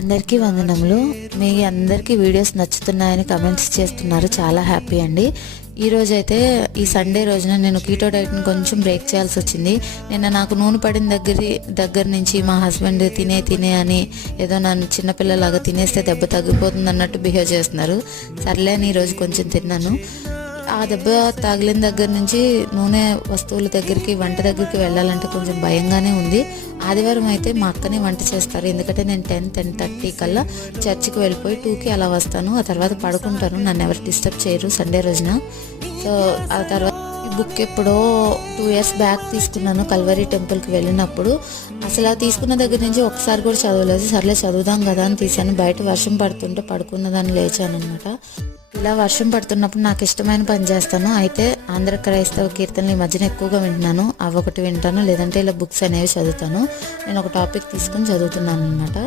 అందరికీ వందనములు. మీ అందరికీ వీడియోస్ నచ్చుతున్నాయని కమెంట్స్ చేస్తున్నారు, చాలా హ్యాపీ అండి. ఈరోజు అయితే ఈ సండే రోజున నేను కీటో డైట్ని కొంచెం బ్రేక్ చేయాల్సి వచ్చింది. నిన్న నాకు నూనె పడిన దగ్గర నుంచి మా హస్బెండ్ తినే అని ఏదో నన్ను చిన్నపిల్లలాగా తినేస్తే దెబ్బ తగ్గిపోతుంది అన్నట్టు బిహేవ్ చేస్తున్నారు. సర్లే అని ఈరోజు కొంచెం తిన్నాను. ఆ దెబ్బ తగిలిన దగ్గర నుంచి నూనె వస్తువుల దగ్గరికి, వంట దగ్గరికి వెళ్ళాలంటే కొంచెం భయంగానే ఉంది. ఆదివారం అయితే మా అక్కనే వంట చేస్తారు, ఎందుకంటే నేను 10-10:30 కల్లా చర్చికి వెళ్ళిపోయి 2కి అలా వస్తాను. ఆ తర్వాత పడుకుంటాను, నన్ను ఎవరు డిస్టర్బ్ చేయరు సండే రోజున. సో ఆ తర్వాత ఈ బుక్ ఎప్పుడో 2 years బ్యాక్ తీసుకున్నాను, కల్వరీ టెంపుల్కి వెళ్ళినప్పుడు. అసలు ఆ తీసుకున్న దగ్గర నుంచి ఒకసారి కూడా చదవలేదు. సర్లే చదువుదాం కదా అని తీసాను. బయట వర్షం పడుతుంటే పడుకున్నదాన్ని లేచాను అనమాట. ఇలా వర్షం పడుతున్నప్పుడు నాకు ఇష్టమైన పని చేస్తాను. అయితే ఆంధ్ర క్రైస్తవ కీర్తనలు ఈ మధ్యన ఎక్కువగా వింటున్నాను. అవి ఒకటి వింటాను, లేదంటే ఇలా బుక్స్ అనేవి చదువుతాను. నేను ఒక టాపిక్ తీసుకుని చదువుతున్నాను అనమాట.